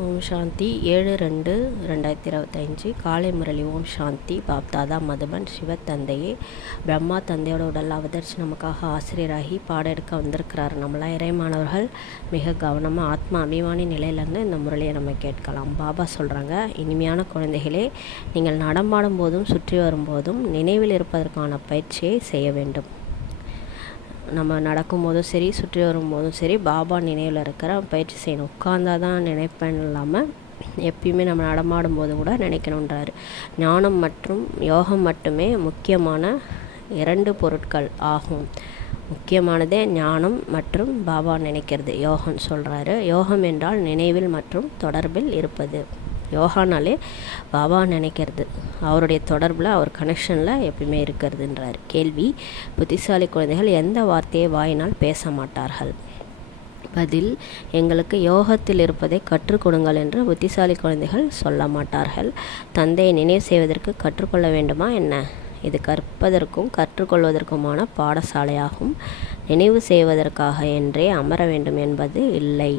ஓம் சாந்தி 7/2/2025 காலை முரளி. ஓம் சாந்தி. பாப்தாதா மதுபன். சிவத்தந்தையே பிரம்மா தந்தையோட உடல் அவதரித்து நமக்காக ஆசிரியராகி பாடம் எடுக்க வந்திருக்கிறார். நம்மளாம் இறைமானவர்கள் மிக கவனமாக ஆத்மா அபிமானி நிலையிலேருந்து இந்த முரளியை நம்ம கேட்கலாம். பாபா சொல்கிறாங்க, இனிமையான குழந்தைகளே, நீங்கள் நடமாடும் போதும் சுற்றி வரும்போதும் நினைவில் இருப்பதற்கான பயிற்சியை செய்ய வேண்டும். நம்ம நடக்கும்போதும் சரி, சுற்றி வரும்போதும் சரி, பாபா நினைவில் இருக்கிற பயிற்சி செய்யணும். உட்கார்ந்தா தான் நினைப்பேன் இல்லாமல் எப்பயுமே நம்ம நடமாடும் போது கூட நினைக்கணுன்றாரு. ஞானம் மற்றும் யோகம் மட்டுமே முக்கியமான 2 பொருட்கள் ஆகும். முக்கியமானதே ஞானம் மற்றும் பாபா நினைக்கிறது, யோகம் சொல்கிறாரு. யோகம் என்றால் நினைவில் மற்றும் தொடர்பில் இருப்பது. யோகானாலே பாபா நினைக்கிறது, அவருடைய தொடர்பில், அவர் கனெக்ஷனில் எப்பயுமே இருக்கிறதுன்றார். கேள்வி: புத்திசாலி குழந்தைகள் எந்த வார்த்தையை வாயினால் பேச மாட்டார்கள்? பதில்: எங்களுக்கு யோகத்தில் இருப்பதை கற்றுக் கொடுங்கள் என்று புத்திசாலி குழந்தைகள் சொல்ல மாட்டார்கள். தந்தையை நினைவு செய்வதற்கு கற்றுக்கொள்ள வேண்டுமா என்ன? இது கற்பதற்கும் கற்றுக்கொள்வதற்குமான பாடசாலையாகும். நினைவு செய்வதற்காக என்றே அமர வேண்டும் என்பது இல்லை.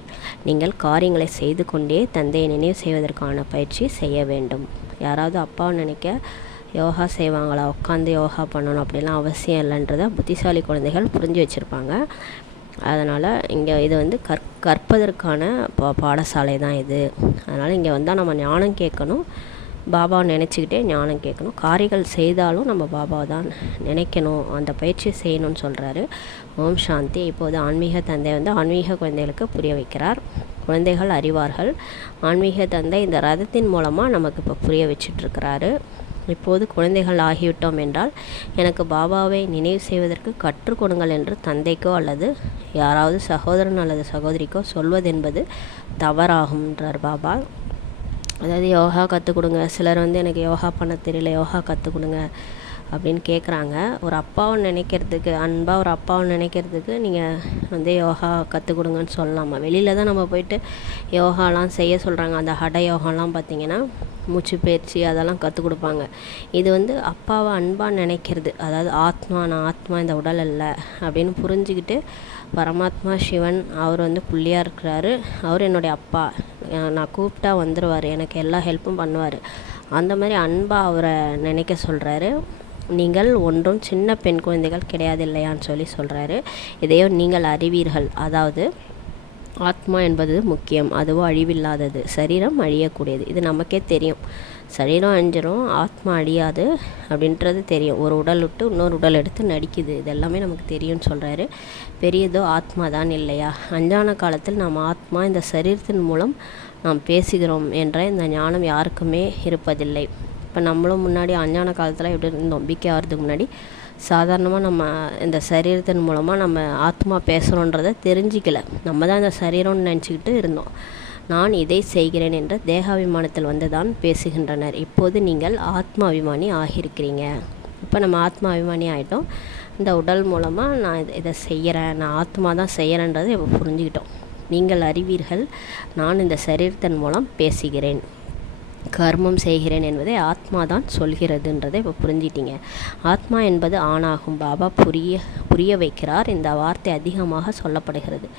நீங்கள் காரியங்களை செய்து கொண்டே தந்தையை நினைவு செய்வதற்கான பயிற்சி செய்ய வேண்டும். யாராவது அப்பாவை நினைக்க யோகா செய்வாங்களா? உட்காந்து யோகா பண்ணணும் அப்படிலாம் அவசியம் இல்லைன்றதை புத்திசாலி குழந்தைகள் புரிஞ்சு வச்சுருப்பாங்க. அதனால் இங்கே இது கற்பதற்கான பாடசாலை தான் இது. அதனால் இங்கே வந்தால் நம்ம ஞானம் கேட்கணும், பாபா நினச்சிக்கிட்டே ஞானம் கேட்கணும். காரியங்கள் செய்தாலும் நம்ம பாபா தான் நினைக்கணும், அந்த பயிற்சி செய்யணும்னு சொல்கிறாரு. ஓம் சாந்தி. இப்போது ஆன்மீக தந்தை ஆன்மீக குழந்தைகளுக்கு புரிய வைக்கிறார். குழந்தைகள் அறிவார்கள். ஆன்மீக தந்தை இந்த ரதத்தின் மூலமாக நமக்கு இப்போ புரிய வச்சிட்ருக்கிறாரு. இப்போது குழந்தைகள் ஆகிவிட்டோம் என்றால் எனக்கு பாபாவை நினைவு செய்வதற்கு கற்றுக் கொடுங்கள் என்று தந்தைக்கோ அல்லது யாராவது சகோதரன் அல்லது சகோதரிக்கோ சொல்வதென்பது தவறாகும்ன்றார் பாபா. அதாவது யோகா கற்றுக் கொடுங்க. சிலர் எனக்கு யோகா பண்ண தெரியல, யோகா கற்றுக் கொடுங்க அப்படின்னு கேட்குறாங்க. ஒரு அப்பாவை நினைக்கிறதுக்கு, அன்பாக ஒரு அப்பாவை நினைக்கிறதுக்கு நீங்கள் யோகா கற்றுக் கொடுங்கன்னு சொல்லலாமா? வெளியில் தான் நம்ம போயிட்டு யோகாலாம் செய்ய சொல்கிறாங்க. அந்த ஹட யோகாலாம் பார்த்திங்கன்னா மூச்சு பயிற்சி அதெல்லாம் கற்றுக் கொடுப்பாங்க. இது அப்பாவை அன்பாக நினைக்கிறது. அதாவது நான் ஆத்மா, இந்த உடல் அல்ல அப்படின்னு புரிஞ்சுக்கிட்டு, பரமாத்மா சிவன் அவர் புள்ளியாக இருக்கிறாரு, அவர் என்னுடைய அப்பா, நான் கூப்பிட்டா வந்துடுவார், எனக்கு எல்லா ஹெல்ப்பும் பண்ணுவார், அந்த மாதிரி அன்பாக அவரை நினைக்க சொல்கிறாரு. நீங்கள் ஒன்றும் சின்ன பெண் குழந்தைகள் கிடையாது இல்லையான்னு சொல்கிறாரு. இதையோ நீங்கள் அறிவீர்கள். அதாவது ஆத்மா என்பது முக்கியம், அதுவும் அழிவில்லாதது, சரீரம் அழியக்கூடியது. இது நமக்கே தெரியும். சரீரம் அழிஞ்சிரும், ஆத்மா அழியாது அப்படின்றது தெரியும். ஒரு உடல் விட்டு இன்னொரு உடல் எடுத்து நடிக்குது, இது எல்லாமே நமக்கு தெரியும்னு சொல்கிறாரு. பெரியதோ ஆத்மா தான் இல்லையா? அஞ்ஞான காலத்தில் நாம் ஆத்மா, இந்த சரீரத்தின் மூலம் நாம் பேசுகிறோம் என்ற இந்த ஞானம் யாருக்குமே இருப்பதில்லை. இப்போ நம்மளும் முன்னாடி அஞ்ஞான காலத்தில் எப்படி இருந்தோம்? நம்பிக்கை ஆகிறதுக்கு முன்னாடி சாதாரணமாக நம்ம இந்த சரீரத்தின் மூலமாக நம்ம ஆத்மா பேசுகிறோன்றதை தெரிஞ்சிக்கல. நம்ம தான் இந்த சரீரம்னு நினச்சிக்கிட்டு இருந்தோம். நான் இதை செய்கிறேன் என்ற தேகாபிமானத்தில் தான் பேசுகின்றனர். இப்போது நீங்கள் ஆத்மாபிமானி ஆகியிருக்கிறீங்க. இப்போ நம்ம ஆத்மாபிமானி ஆகிட்டோம். இந்த உடல் மூலமாக நான் இதை செய்கிறேன், நான் ஆத்மா தான் செய்கிறேன்றதை இப்போ புரிஞ்சுக்கிட்டோம். நீங்கள் அறிவீர்கள், நான் இந்த சரீரத்தின் மூலம் பேசுகிறேன், கர்மம் செய்கிறேன் என்பதை ஆத்மா தான் சொல்கிறதுன்றதை இப்போ புரிஞ்சிட்டிங்க. ஆத்மா என்பது ஆணாகும். பாபா புரிய வைக்கிறார். இந்த வார்த்தை அதிகமாக சொல்லப்படுகிறது.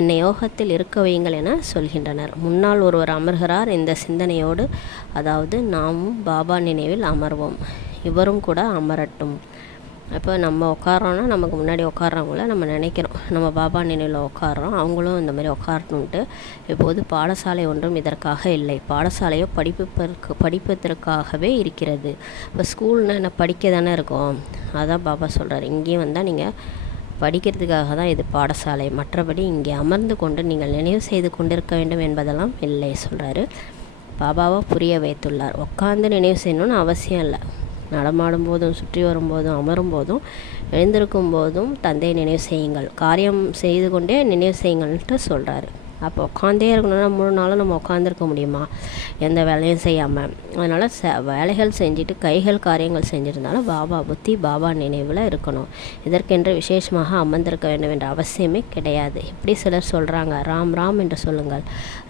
என்னை யோகத்தில் இருக்க வையுங்கள் என சொல்கின்றனர். முன்னால் ஒருவர் அமர்கிறார் இந்த சிந்தனையோடு, அதாவது நாமும் பாபா நினைவில் அமர்வோம், இவரும் கூட அமரட்டும். இப்போ நம்ம உட்காரோன்னா நமக்கு முன்னாடி உட்கார்றவங்கள நம்ம நினைக்கிறோம், நம்ம பாபா நினைவில் உட்காரோம், அவங்களும் இந்த மாதிரி உட்காரணுன்ட்டு. இப்போது பாடசாலை ஒன்றும் இதற்காக இல்லை. பாடசாலையோ படிப்பதற்காகவே இருக்கிறது. இப்போ ஸ்கூல்னால் என்ன, படிக்க தானே இருக்கும். அதான் பாபா சொல்கிறார், இங்கேயும் வந்தால் நீங்கள் படிக்கிறதுக்காக தான் இது பாடசாலை, மற்றபடி இங்கே அமர்ந்து கொண்டு நீங்கள் நினைவு செய்து கொண்டிருக்க வேண்டும் என்பதெல்லாம் இல்லை சொல்கிறாரு. பாபாவை புரிய வைத்துள்ளார். உட்காந்து நினைவு செய்யணும்னு அவசியம் இல்லை. நடமாடும் போதும், சுற்றி வரும்போதும், அமரும் போதும், எழுந்திருக்கும் போதும் தந்தையை நினைவு செய்யுங்கள். காரியம் செய்து கொண்டே நினைவு செய்யுங்கள்ன்ட்டு சொல்கிறாரு. அப்போ உட்காந்தே இருக்கணும்னா 3 நாளும் நம்ம உட்காந்துருக்க முடியுமா? எந்த வேலையும் செய்யாமல். அதனால் வேலைகள் செஞ்சுட்டு கைகள் காரியங்கள் செஞ்சுருந்தாலும் பாபா புத்தி, பாபா நினைவில் இருக்கணும். இதற்கென்று விசேஷமாக அமர்ந்திருக்க வேண்டும் என்ற அவசியமே கிடையாது. இப்படி சிலர் சொல்கிறாங்க, ராம் ராம் என்று சொல்லுங்கள்.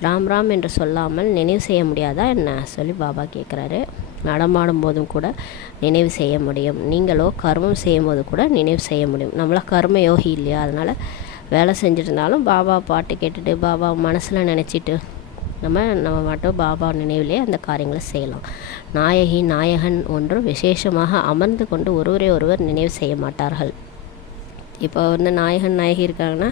ராம் ராம் என்று சொல்லாமல் நினைவு செய்ய முடியாதா என்ன சொல்லி பாபா கேட்குறாரு. நடமாடும் போதும் கூட நினைவு செய்ய முடியும். நீங்களோ கர்மம் செய்யும் போது கூட நினைவு செய்ய முடியும். நம்மளா கர்ம யோகி இல்லையா? அதனால் வேலை செஞ்சுட்டு இருந்தாலும் பாபா பாட்டு கேட்டுட்டு, பாபா மனசில் நினச்சிட்டு நம்ம மட்டும் பாபா நினைவிலே அந்த காரியங்களை செய்யலாம். நாயகி நாயகன் ஒன்று விசேஷமாக அமர்ந்து கொண்டு ஒருவரை ஒருவர் நினைவு செய்ய மாட்டார்கள். இப்போ நாயகன் நாயகி இருக்காங்கன்னா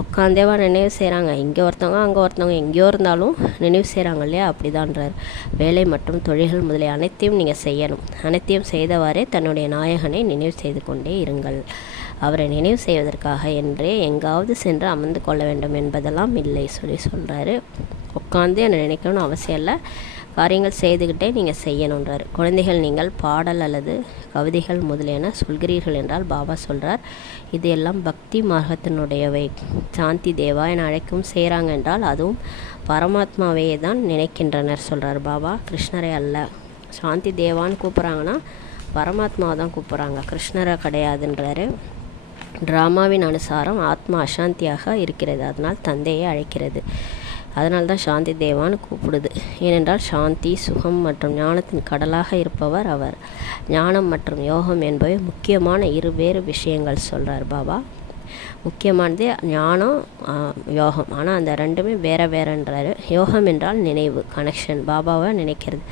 உட்காந்தேவா நினைவு செய்கிறாங்க. இங்கே ஒருத்தவங்க அங்கே ஒருத்தவங்க எங்கேயோ இருந்தாலும் நினைவு செய்கிறாங்க இல்லையா, அப்படிதான்றார். வேலை மற்றும் தொழில்கள் முதலிய அனைத்தையும் நீங்கள் செய்யணும். அனைத்தையும் செய்தவாறே தன்னுடைய நாயகனை நினைவு செய்து கொண்டே இருங்கள். அவரை நினைவு செய்வதற்காக என்றே எங்காவது சென்று அமர்ந்து கொள்ள வேண்டும் என்பதெல்லாம் இல்லை சொல்கிறாரு. உட்காந்து என்னை நினைக்கணும்னு அவசியம் இல்லை, காரியங்கள் செய்துக்கிட்டே நீங்கள் செய்யணுன்றார். குழந்தைகள், நீங்கள் பாடல் அல்லது கவிதைகள் முதலியன சொல்கிறீர்கள் என்றால் பாபா சொல்கிறார், இது எல்லாம் பக்தி மார்க்கத்தினுடையவை. சாந்தி தேவா என அழைக்கும் செய்கிறாங்க என்றால் அதுவும் பரமாத்மாவையே தான் நினைக்கின்றனர் சொல்கிறார் பாபா, கிருஷ்ணரை அல்ல. சாந்தி தேவான்னு கூப்பிட்றாங்கன்னா பரமாத்மாவை தான் கூப்பிட்றாங்க, கிருஷ்ணரை கிடையாதுன்றாரு. ட்ராமாவின் அனுசாரம் ஆத்மா அசாந்தியாக இருக்கிறது, அதனால் தந்தையை அழைக்கிறது. அதனால் தான் சாந்தி தேவான்னு கூப்பிடுது. ஏனென்றால் சாந்தி, சுகம் மற்றும் ஞானத்தின் கடலாக இருப்பவர் அவர். ஞானம் மற்றும் யோகம் என்பவை முக்கியமான வேறு விஷயங்கள் சொல்கிறார் பாபா. முக்கியமானது ஞானம், யோகம். ஆனால் அந்த ரெண்டுமே வேறன்றாரு. யோகம் என்றால் நினைவு, கனெக்ஷன், பாபாவை நினைக்கிறது.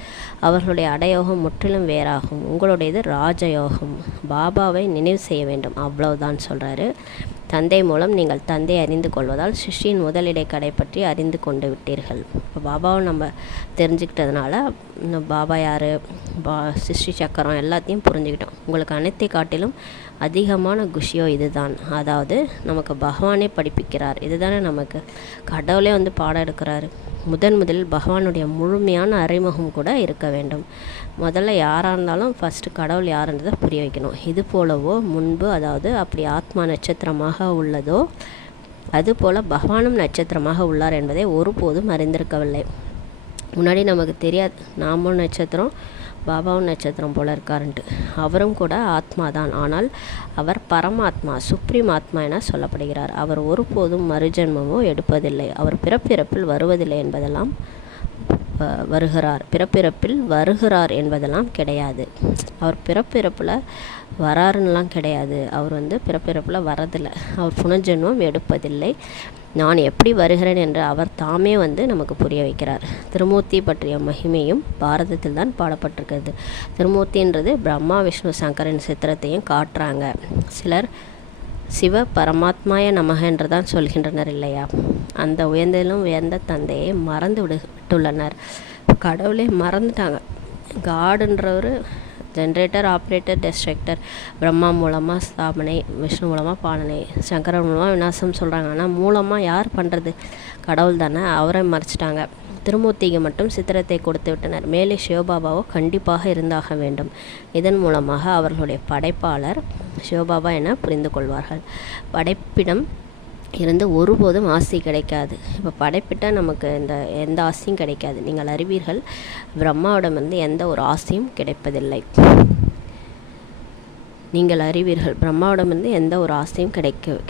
அவர்களுடைய அடயோகம் முற்றிலும் வேறாகும். உங்களுடையது ராஜயோகம், பாபாவை நினைவு செய்ய வேண்டும், அவ்வளவுதான் சொல்கிறாரு. தந்தை மூலம் நீங்கள் தந்தை அறிந்து கொள்வதால் சிஷ்யின் முதலிடை கடை பற்றி அறிந்து கொண்டு விட்டீர்கள். இப்போ பாபாவை நம்ம தெரிஞ்சுக்கிட்டதுனால பாபா யார், சிருஷ்டி சக்கரம் எல்லாத்தையும் புரிஞ்சுக்கிட்டோம். உங்களுக்கு அனைத்தை காட்டிலும் அதிகமான குஷியோ இதுதான். அதாவது நமக்கு பகவானே படிப்பிக்கிறார். இதுதானே நமக்கு கடவுளே பாடம் எடுக்கிறாரு. முதலில் பகவானுடைய முழுமையான அறிமுகம் கூட இருக்க வேண்டும். முதல்ல யாராக இருந்தாலும் ஃபஸ்ட்டு கடவுள் யாருன்றதை புரிய வைக்கணும். இது போலவோ முன்பு, அதாவது அப்படி ஆத்மா நட்சத்திரமாக உள்ளதோ அதுபோல் பகவானும் நட்சத்திரமாக உள்ளார் என்பதை ஒருபோதும் அறிந்திருக்கவில்லை. முன்னாடி நமக்கு தெரியாது, நாமும் நட்சத்திரம் பாபாவும் நட்சத்திரம் போல இருக்காருன்ட்டு. அவரும் கூட ஆத்மா தான், ஆனால் அவர் பரமாத்மா, சுப்ரீம் ஆத்மா என சொல்லப்படுகிறார். அவர் ஒருபோதும் மறுஜென்மமோ எடுப்பதில்லை. அவர் பிறப்பிறப்பில் வருவதில்லை என்பதெல்லாம் பிறப்பிறப்பில் வருகிறார் என்பதெல்லாம் கிடையாது. அவர் பிறப்பிறப்பில் வராருன்னெலாம் கிடையாது. அவர் பிறப்பிறப்பில் வரதில்லை. அவர் புனர்ஜென்மம் எடுப்பதில்லை. நான் எப்படி வருகிறேன் என்று அவர் தாமே நமக்கு புரிய வைக்கிறார். திருமூர்த்தி பற்றிய மகிமையும் பாரதத்தில் தான் பாடப்பட்டிருக்கிறது. திருமூர்த்தின்றது பிரம்மா விஷ்ணு சங்கரின் சித்திரத்தையும் காட்டுறாங்க. சிலர் சிவ பரமாத்மாய நமக என்று தான் சொல்கின்றனர் இல்லையா. அந்த உயர்ந்திலும் உயர்ந்த தந்தையை மறந்து விட்டுள்ளனர். கடவுளே மறந்துட்டாங்க. காடுன்றவர் ஜென்ரேட்டர், ஆப்ரேட்டர், டெஸ்ட்ரக்டர். பிரம்மா மூலமாக ஸ்தாபனை, விஷ்ணு மூலமாக பாலனை, சங்கரன் மூலமாக விநாசம் சொல்கிறாங்க. ஆனால் மூலமாக யார் பண்ணுறது? கடவுள் தானே. அவரை மறைச்சிட்டாங்க. திருமூர்த்திக்கு மட்டும் சித்திரத்தை கொடுத்து விட்டனர். மேலே சிவபாபாவோ கண்டிப்பாக இருந்தாக வேண்டும். இதன் மூலமாக அவர்களுடைய படைப்பாளர் சிவபாபா என புரிந்து கொள்வார்கள். படைப்பிடம் இருந்து ஒருபோதும் ஆசி கிடைக்காது. இப்போ படைப்பிட்டால் நமக்கு எந்த ஆசையும் கிடைக்காது. நீங்கள் அறிவீர்கள், பிரம்மாவிடமிருந்து எந்த ஒரு ஆசையும் கிடைப்பதில்லை. நீங்கள் அறிவீர்கள், பிரம்மாவிடமிருந்து எந்த ஒரு ஆசையும்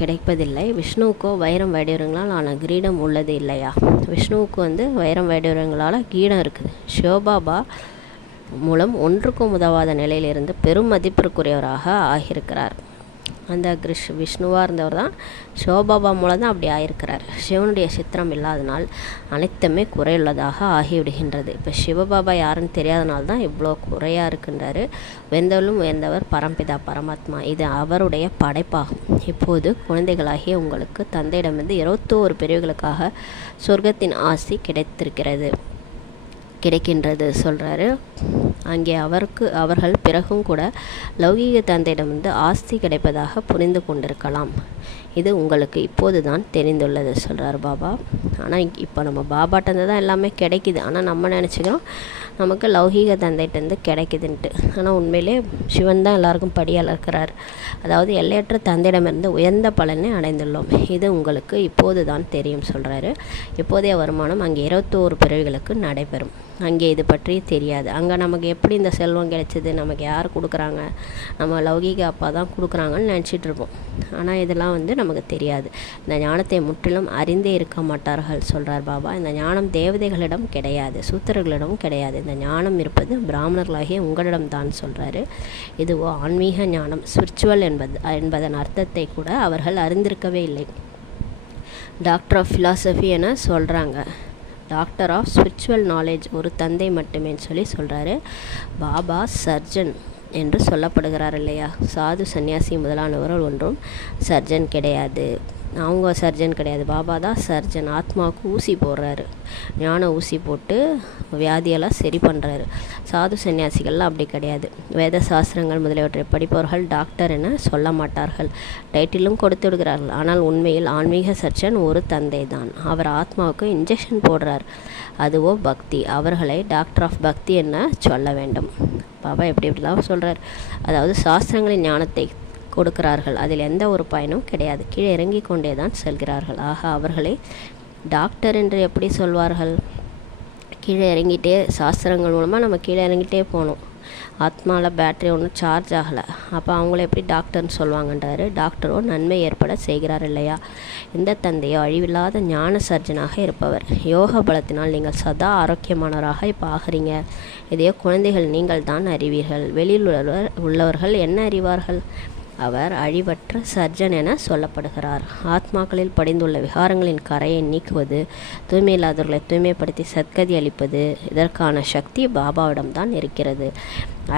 கிடைப்பதில்லை. விஷ்ணுவுக்கோ வைரம் வைடூரியங்களால் ஆன கிரீடம் உள்ளது இல்லையா. விஷ்ணுவுக்கு வைரம் வைடூரியங்களால் கிரீடம் இருக்குது. சிவபாபா மூலம் ஒன்றுக்கும் உதவாத நிலையிலிருந்து பெரும் மதிப்பிற்குரியவராக ஆகியிருக்கிறார். அந்த விஷ்ணுவாக இருந்தவர் தான் சிவபாபா மூலம் தான் அப்படி ஆகியிருக்கிறார். சிவனுடைய சித்திரம் இல்லாதனால் அனைத்துமே குறையுள்ளதாக ஆகிவிடுகின்றது. இப்போ சிவபாபா யாருன்னு தெரியாதனால தான் இவ்வளோ குறையாக இருக்கின்றாரு. உயர்ந்தவரும் உயர்ந்தவர் பரம்பிதா பரமாத்மா. இது அவருடைய படைப்பாகும். இப்போது குழந்தைகளாகிய உங்களுக்கு தந்தையிடமிருந்து 21 பிரிவுகளுக்காக சொர்க்கத்தின் ஆசி கிடைக்கின்றது சொல்கிறாரு. அங்கே அவர்கள் பிறகும் கூட லௌகீக தந்தையிடமிருந்து ஆஸ்தி கிடைப்பதாக புரிந்து கொண்டிருக்கலாம். இது உங்களுக்கு இப்போது தான் தெரிந்துள்ளது சொல்கிறார் பாபா. ஆனால் இப்போ நம்ம பாபாட்டேருந்து தான் எல்லாமே கிடைக்கிது. ஆனால் நம்ம நினச்சிக்கிறோம் நமக்கு லௌகீக தந்தையிட்டேருந்து கிடைக்குதுன்ட்டு. ஆனால் உண்மையிலே சிவன் தான் எல்லாருக்கும் படியாக இருக்கிறார். அதாவது எல்லையற்ற தந்தையிடமிருந்து உயர்ந்த பலனை அடைந்துள்ளோம். இது உங்களுக்கு இப்போது தான் தெரியும் சொல்கிறாரு. இப்போதைய வருமானம் அங்கே 21 பிறவிகளுக்கு நடைபெறும். அங்கே இது பற்றி தெரியாது. அங்கே நமக்கு எப்படி இந்த செல்வம் கிடைச்சிது, நமக்கு யார் கொடுக்குறாங்க, நம்ம லௌகீக அப்பா தான் கொடுக்குறாங்கன்னு நினச்சிட்டு இருப்போம். ஆனால் இதெல்லாம் நமக்கு தெரியாது. இந்த ஞானத்தை முற்றிலும் அறிந்தே இருக்க மாட்டார்கள் சொல்கிறார் பாபா. இந்த ஞானம் தேவதைகளிடம் கிடையாது, சூத்திரர்களிடமும் கிடையாது. இந்த ஞானம் இருப்பது பிராமணர்களாகிய உங்களிடம் தான் சொல்கிறாரு. இதுவோ ஆன்மீக ஞானம், ஸ்பிரிச்சுவல் என்பதன் அர்த்தத்தை கூட அவர்கள் அறிந்திருக்கவே இல்லை. டாக்டர் ஆஃப் ஃபிலாசபி என சொல்கிறாங்க. டாக்டர் ஆஃப் ஸ்பிரிச்சுவல் நாலேஜ் ஒரு தந்தை மட்டுமேன்னு சொல்லி சொல்கிறாரு. பாபா சர்ஜன் என்று சொல்லப்படுகிறார் இல்லையா. சாது சன்னியாசி முதலானவர்கள் ஒன்றும் சர்ஜன் கிடையாது. அவங்க சர்ஜன் கிடையாது. பாபா தான் சர்ஜன். ஆத்மாவுக்கு ஊசி போடுறாரு. ஞான ஊசி போட்டு வியாதியெல்லாம் சரி பண்ணுறாரு. சாது சன்னியாசிகள்லாம் அப்படி கிடையாது. வேத சாஸ்திரங்கள் முதலியவற்றை படிப்பவர்கள் டாக்டர் என சொல்ல மாட்டார்கள். டைட்டிலும் கொடுத்து விடுகிறார்கள். ஆனால் உண்மையில் ஆன்மீக சர்ஜன் ஒரு தந்தை தான். அவர் ஆத்மாவுக்கு இன்ஜெக்ஷன் போடுறார். அதுவோ பக்தி. அவர்களை டாக்டர் ஆஃப் பக்தி என்ன சொல்ல வேண்டும். பாபா எப்படிலாம் சொல்கிறார். அதாவது சாஸ்திரங்களின் ஞானத்தை கொடுக்கிறார்கள். அதில் எந்த ஒரு பயனும் கிடையாது. கீழே இறங்கி கொண்டே தான் செல்கிறார்கள். ஆக அவர்களை டாக்டர் என்று எப்படி சொல்வார்கள். கீழே இறங்கிட்டே சாஸ்திரங்கள் மூலமாக நம்ம கீழே இறங்கிட்டே போகணும். ஆத்மாவில் பேட்ரி ஒன்றும் சார்ஜ் ஆகலை. அப்போ அவங்கள எப்படி டாக்டர்னு சொல்லுவாங்கன்றாரு. டாக்டரோ நன்மை ஏற்பட செய்கிறார் இல்லையா. இந்த தந்தையோ அழிவில்லாத ஞான சர்ஜனாக இருப்பவர். யோக பலத்தினால் நீங்கள் சதா ஆரோக்கியமானவராக இப்போ ஆகிறீங்க. இதையோ குழந்தைகள் நீங்கள் தான் அறிவீர்கள். வெளியில் உள்ளவர்கள் என்ன அறிவார்கள். அவர் அழிவற்ற சர்ஜன் என சொல்லப்படுகிறார். ஆத்மாக்களில் படிந்துள்ள விகாரங்களின் கரையை நீக்குவது, தூய்மையில்லாதவர்களை தூய்மைப்படுத்தி சத்கதி அளிப்பது, இதற்கான சக்தி பாபாவிடம்தான் இருக்கிறது.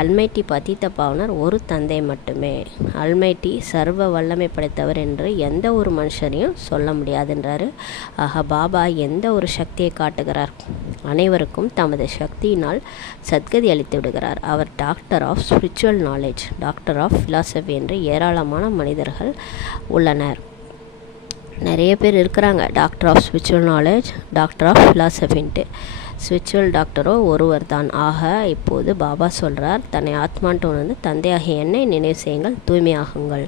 அல்மைட்டி பதித்த பாவனர் ஒரு தந்தை மட்டுமே. அல்மைட்டி சர்வ வல்லமை படைத்தவர் என்று எந்த ஒரு மனுஷரையும் சொல்ல முடியாதுன்றாரு. ஆக பாபா எந்த ஒரு சக்தியை காட்டுகிறார். அனைவருக்கும் தமது சக்தியினால் சத்கதி அளித்து விடுகிறார். அவர் doctor of spiritual knowledge, doctor of philosophy என்று ஏராளமான மனிதர்கள் உள்ளனர். நிறைய பேர் இருக்கிறாங்க. Doctor of spiritual knowledge, doctor of ஃபிலாசபின்ட்டு. ஸ்பிரிச்சுவல் டாக்டரோ ஒருவர் தான். ஆக இப்போது பாபா சொல்கிறார், தன்னை ஆத்மான்ட்டு உணர்ந்து தந்தையாகிய என்னை நினைவு செய்யுங்கள், தூய்மையாகுங்கள்.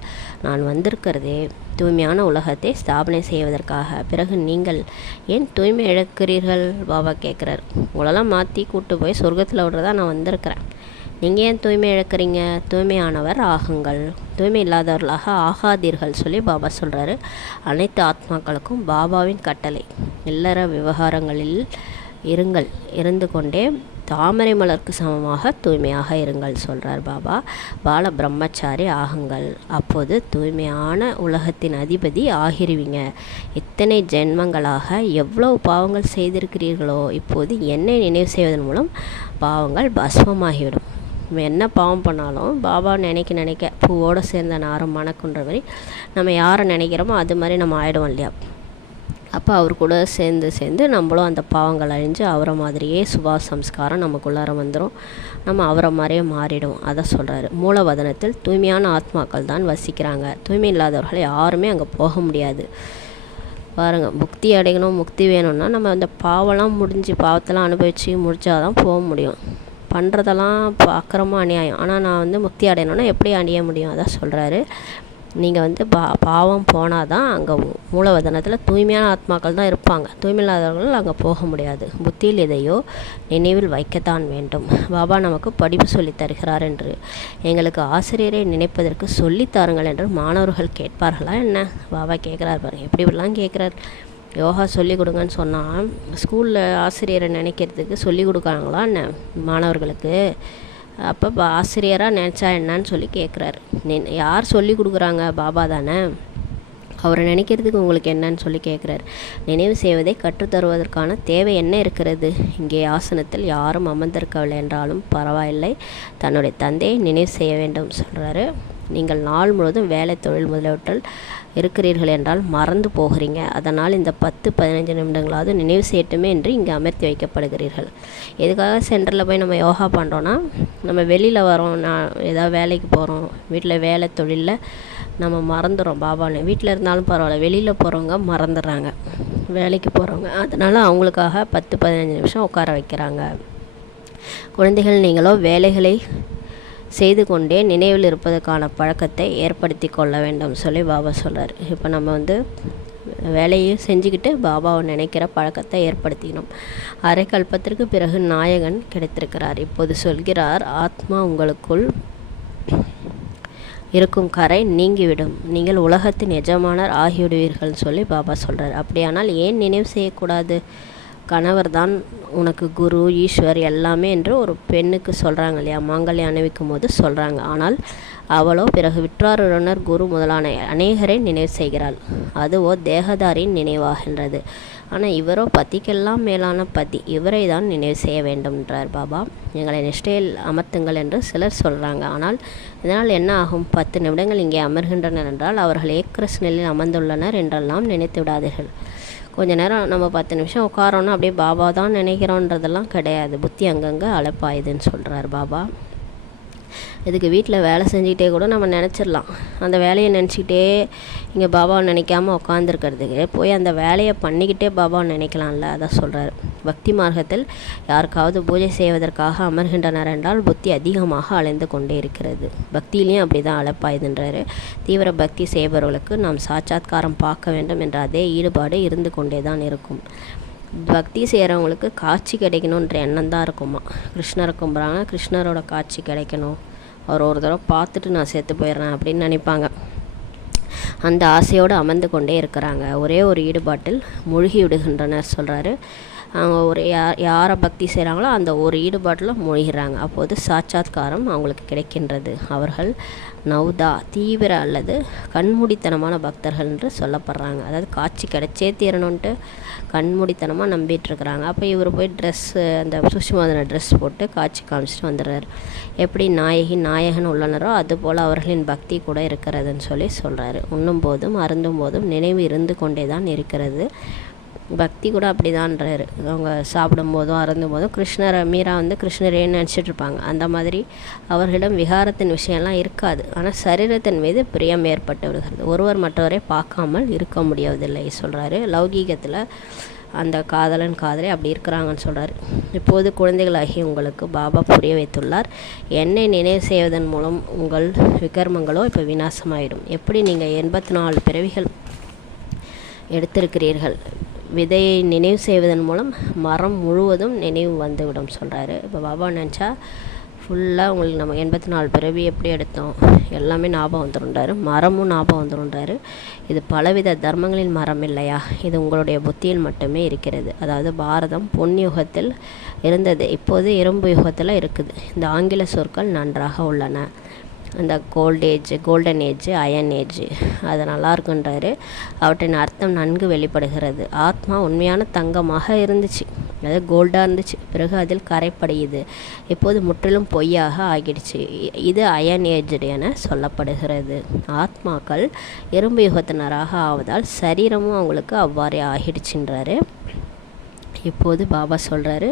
நான் வந்திருக்கிறதே தூய்மையான உலகத்தை ஸ்தாபனை செய்வதற்காக. பிறகு நீங்கள் ஏன் தூய்மை இழக்கிறீர்கள். பாபா கேட்குறார். உங்களெல்லாம் மாற்றி கூட்டு போய் சொர்க்கத்தில் விடுறதா நான் வந்திருக்கிறேன். நீங்கள் ஏன் தூய்மை இழக்கிறீங்க. தூய்மையானவர் ஆகுங்கள், தூய்மை இல்லாதவர்களாக ஆகாதீர்கள் சொல்லி பாபா சொல்கிறாரு. அனைத்து ஆத்மாக்களுக்கும் பாபாவின் கட்டளை. இல்லற விவகாரங்களில் இருந்து கொண்டே தாமரை மலருக்கு சமமாக தூய்மையாக இருங்கள் சொல்கிறார் பாபா. பால பிரம்மச்சாரி ஆகுங்கள். அப்போது தூய்மையான உலகத்தின் அதிபதி ஆகிருவீங்க. இத்தனை ஜென்மங்களாக எவ்வளவு பாவங்கள் செய்திருக்கிறீர்களோ இப்போது என்னை நினைவு செய்வதன் மூலம் பாவங்கள் பஸ்மமாகிவிடும். என்ன பாவம் பண்ணாலும் பாபா நினைக்க பூவோடு சேர்ந்த நாரம் மணக்குன்ற மாதிரி நம்ம யாரை நினைக்கிறோமோ அது மாதிரி நம்ம ஆகிடுவோம் இல்லையா. அப்போ அவர் கூட சேர்ந்து நம்மளும் அந்த பாவங்கள் அழிஞ்சு அவரை மாதிரியே சம்ஸ்காரம் நமக்குள்ளார வந்துடும். நம்ம அவரை மாதிரியே மாறிடும். அதை சொல்கிறாரு. மூலவதனத்தில் தூய்மையான ஆத்மாக்கள் தான் வசிக்கிறாங்க. தூய்மை இல்லாதவர்கள் யாருமே அங்கே போக முடியாது. பாருங்கள், முக்தி அடையணும், முக்தி வேணும்னா நம்ம அந்த பாவம்லாம் பாவத்தெல்லாம் அனுபவித்து முடித்தாதான் போக முடியும். பண்ணுறதெல்லாம் அக்கிரமம் அநியாயம். ஆனால் நான் முக்தி அடையணும்னா எப்படி அடைய முடியும். அதான் சொல்கிறாரு. நீங்கள் பாவம் போனால் தான் அங்கே மூலவதனத்தில் தூய்மையான ஆத்மாக்கள் தான் இருப்பாங்க. தூய்மையில்லாதவர்கள் அங்கே போக முடியாது. புத்தியில் எதையோ நினைவில் வைக்கத்தான் வேண்டும். பாபா நமக்கு படிப்பு சொல்லித் தருகிறார் என்று எங்களுக்கு ஆசிரியரை நினைப்பதற்கு சொல்லித்தாருங்கள் என்று மாணவர்கள் கேட்பார்களா என்ன. பாபா கேட்குறாரு பாருங்கள், எப்படி இப்படிலாம் கேட்குறாரு. யோகா சொல்லிக் கொடுங்கன்னு சொன்னால் ஸ்கூலில் ஆசிரியரை நினைக்கிறதுக்கு சொல்லிக் கொடுக்குறாங்களா என்ன மாணவர்களுக்கு. அப்போ ஆசிரியராக நினச்சா என்னன்னு சொல்லி கேட்குறாரு. யார் சொல்லி கொடுக்குறாங்க. பாபா தானே. அவரை நினைக்கிறதுக்கு உங்களுக்கு என்னன்னு சொல்லி கேட்குறாரு. நினைவு செய்வதை கற்றுத்தருவதற்கான தேவை என்ன இருக்கிறது. இங்கே ஆசனத்தில் யாரும் அமர்ந்திருக்கவில்லை என்றாலும் பரவாயில்லை, தன்னுடைய தந்தையை நினைவு செய்ய வேண்டும் சொல்கிறாரு. நீங்கள் நாள் முழுவதும் வேலை தொழில் முதலியவற்றில் இருக்கிறீர்கள் என்றால் மறந்து போகிறீங்க. அதனால் இந்த 10-15 நிமிடங்களாவது நினைவு செய்யட்டுமே என்று இங்கே அமர்த்தி வைக்கப்படுகிறீர்கள். எதுக்காக சென்டரில் போய் நம்ம யோகா பண்ணுறோன்னா, நம்ம வெளியில் வரோம், ஏதாவது வேலைக்கு போகிறோம், வீட்டில் வேலை தொழிலில் நம்ம மறந்துடுறோம் பாபான்னு. வீட்டில் இருந்தாலும் பரவாயில்ல, வெளியில் போகிறவங்க மறந்துடுறாங்க, வேலைக்கு போகிறவங்க. அதனால் அவங்களுக்காக 10-15 நிமிஷம் உட்கார வைக்கிறாங்க. குழந்தைகள் நீங்களோ வேலைகளை செய்து கொண்டே நினைவில் இருப்பதற்கான பழக்கத்தை ஏற்படுத்தி கொள்ள வேண்டும் சொல்லி பாபா சொல்கிறார். இப்போ நம்ம வேலையை செஞ்சுக்கிட்டு பாபாவை நினைக்கிற பழக்கத்தை ஏற்படுத்திக்கணும். அரை கல்பத்திற்கு பிறகு நாயகன் கிடைத்திருக்கிறார். இப்போது சொல்கிறார், ஆத்மா உங்களுக்குள் இருக்கும் கரை நீங்கிவிடும், நீங்கள் உலகத்தின் எஜமானர் ஆகிவிடுவீர்கள் சொல்லி பாபா சொல்கிறார். அப்படியானால் ஏன் நினைவு செய்யக்கூடாது. கணவர் தான் உனக்கு குரு, ஈஸ்வர் எல்லாமே என்று ஒரு பெண்ணுக்கு சொல்கிறாங்க இல்லையா. மாங்கல்யம் அணிவிக்கும் போது சொல்கிறாங்க. ஆனால் அவளோ பிறகு விற்றாருடனர் குரு முதலான அநேகரை நினைவு செய்கிறாள். அதுவோ தேகதாரின் நினைவாகின்றது. ஆனால் இவரோ பதிக்கெல்லாம் மேலான பதி, இவரை தான் நினைவு செய்ய வேண்டும்ன்றார் பாபா. எங்களை நிஷ்டையில் அமர்த்துங்கள் என்று சிலர் சொல்கிறாங்க. ஆனால் இதனால் என்ன ஆகும்? 10 நிமிடங்கள் இங்கே அமர்கின்றனர் என்றால் அவர்கள் ஏக்கரஸ் நிலையில் அமர்ந்துள்ளனர் என்றெல்லாம் நினைத்து விடாதீர்கள். கொஞ்ச நேரம் நம்ம 10 நிமிஷம் உட்காரோன்னா அப்படியே பாபா தான் நினைக்கிறோன்றதெல்லாம் கிடையாது. புத்தி அங்கங்கே அலப்பாயுதுன்னு சொல்கிறார் பாபா. இதுக்கு வீட்டில் வேலை செஞ்சுக்கிட்டே கூட நம்ம நினச்சிடலாம். அந்த வேலையை நினச்சிக்கிட்டே இங்கே பாபாவை நினைக்காமல் உட்காந்துருக்கிறதுக்கு போய் அந்த வேலையை பண்ணிக்கிட்டே பாபாவை நினைக்கலாம்ல. அதான் சொல்கிறார். பக்தி மார்க்கத்தில் யாருக்காவது பூஜை செய்வதற்காக அமர்கின்றனர் என்றால் புத்தி அதிகமாக அலைந்து கொண்டே இருக்கிறது. பக்தியிலையும் அப்படி தான் அலப்பாயுதுன்றாரு. தீவிர பக்தி செய்பவர்களுக்கு நாம் சாட்சாத்காரம் பார்க்க வேண்டும் என்ற அதே ஈடுபாடு இருந்து கொண்டே தான் இருக்கும். பக்தி செய்கிறவங்களுக்கு காட்சி கிடைக்கணுன்ற எண்ணம் தான் இருக்குமா. கிருஷ்ணரை கும்பிட்றாங்க, கிருஷ்ணரோட காட்சி கிடைக்கணும், அவர் ஒரு தடவை பார்த்துட்டு நான் செத்து போயிடுறேன் அப்படின்னு நினைப்பாங்க. அந்த ஆசையோடு அமர்ந்து கொண்டே இருக்கிறாங்க. ஒரே ஒரு ஈடுபாட்டில் மூழ்கி விடுகின்றனர் சொல்கிறாரு. அவங்க ஒரு யாரை பக்தி செய்கிறாங்களோ அந்த ஒரு ஈடுபாட்டில் மூழ்கிறாங்க. அப்போது சாட்சாத்காரம் அவங்களுக்கு கிடைக்கின்றது. அவர்கள் நவ்தா தீவிர அல்லது கண்மூடித்தனமான பக்தர்கள் என்று சொல்லப்படுறாங்க. அதாவது காட்சி கிடைச்சே தீரணுன்ட்டு கண்மூடித்தனமாக நம்பிட்டுருக்குறாங்க. அப்போ இவர் போய் அந்த சுஷ்மாதன ட்ரெஸ் போட்டு காட்சி காமிச்சிட்டு வந்துடுறாரு. எப்படி நாயகன் உள்ளனரோ அதுபோல் அவர்களின் பக்தி கூட இருக்கிறதுன்னு சொல்கிறாரு. உண்ணும் போதும் அருந்தும் போதும் நினைவு இருந்து கொண்டே தான் இருக்கிறது. பக்தி கூட அப்படி தான்றாரு. அவங்க சாப்பிடும்போதும் அருந்தும் போதும் மீரா கிருஷ்ணரேன்னு நினச்சிட்டு இருப்பாங்க. அந்த மாதிரி அவர்களிடம் விகாரத்தின் விஷயம்லாம் இருக்காது. ஆனால் சரீரத்தின் மீது பிரியம் ஏற்பட்டு விடுகிறது. ஒருவர் மற்றவரை பார்க்காமல் இருக்க முடியவதில்லை சொல்கிறாரு. லௌகீகத்தில் அந்த காதலை அப்படி இருக்கிறாங்கன்னு சொல்கிறாரு. இப்போது குழந்தைகளாகி உங்களுக்கு பாபா புரிய வைத்துள்ளார். என்னை நினைவு செய்வதன் மூலம் உங்கள் விகர்மங்களோ இப்போ விநாசமாயிடும். எப்படி நீங்கள் 84 பிறவிகள் எடுத்திருக்கிறீர்கள். விதையை நினைவு செய்வதன் மூலம் மரம் முழுவதும் நினைவு வந்துவிடும் சொல்கிறாரு. இப்போ பாபா நினச்சா ஃபுல்லாக உங்களுக்கு நம்ம 84 பிறவி எப்படி எடுத்தோம் எல்லாமே ஞாபகம் வந்துடும்ன்றாரு. மரமும் ஞாபகம் வந்துடும்ன்றாரு. இது பலவித தர்மங்களின் மரம் இல்லையா, இது உங்களுடைய புத்தியில் மட்டுமே இருக்கிறது. அதாவது பாரதம் பொன் யுகத்தில் இருந்தது, இப்போது இரும்பு யுகத்தில் இருக்குது. இந்த ஆங்கில சொற்கள் நன்றாக உள்ளன. அந்த கோல்டன் ஏஜ், அயன் ஏஜ் அது நல்லா இருக்குன்றாரு. அவற்றின் அர்த்தம் நன்கு வெளிப்படுகிறது. ஆத்மா உண்மையான தங்கமாக இருந்துச்சு, அதாவது கோல்டாக இருந்துச்சு. பிறகு அதில் கரைப்படையுது. இப்போது முற்றிலும் பொய்யாக ஆகிடுச்சு. இது அயன் ஏஜ் என சொல்லப்படுகிறது. ஆத்மாக்கள் இரும்பு யுகத்தினராக ஆவதால் சரீரமும் அவங்களுக்கு அவ்வாறே ஆகிடுச்சுன்றாரு. இப்போது பாபா சொல்கிறாரு,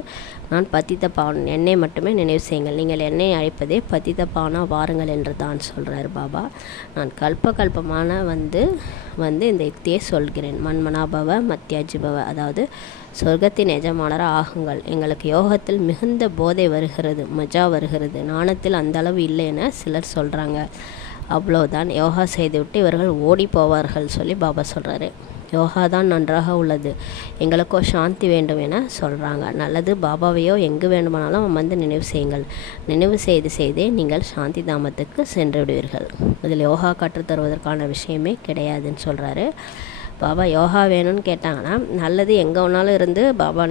நான் பதித்த பாவன், என்னை மட்டுமே நினைவு செய்யுங்கள். நீங்கள் என்னை அழைப்பதே பதித்த பாவனா வாருங்கள் என்று தான் சொல்கிறார் பாபா. நான் கல்பமான வந்து இந்த யுக்தியை சொல்கிறேன். மன்மனாபவ மத்தியாஜிபவ, அதாவது சொர்க்கத்தின் எஜமானராக ஆகுங்கள். எங்களுக்கு யோகத்தில் மிகுந்த போதை வருகிறது, மஜா வருகிறது. நாணத்தில் அந்த அளவு இல்லை என சிலர் சொல்கிறாங்க. அவ்வளோதான், யோகா செய்துவிட்டு இவர்கள் ஓடி போவார்கள் சொல்லி பாபா சொல்கிறாரு. யோகா தான் நன்றாக உள்ளது, எங்களுக்கோ சாந்தி வேண்டும் என சொல்கிறாங்க. நல்லது, பாபாவையோ எங்கு வேண்டுமானாலும் நினைவு செய்யுங்கள். நினைவு செய்தே நீங்கள் சாந்தி தாமத்துக்கு சென்று விடுவீர்கள். இதில் யோகா கற்றுத்தருவதற்கான விஷயமே கிடையாதுன்னு சொல்கிறாரு பாபா. யோகா வேணும்னு கேட்டாங்கன்னா நல்லது, எங்கே வேணாலும் இருந்து பாபா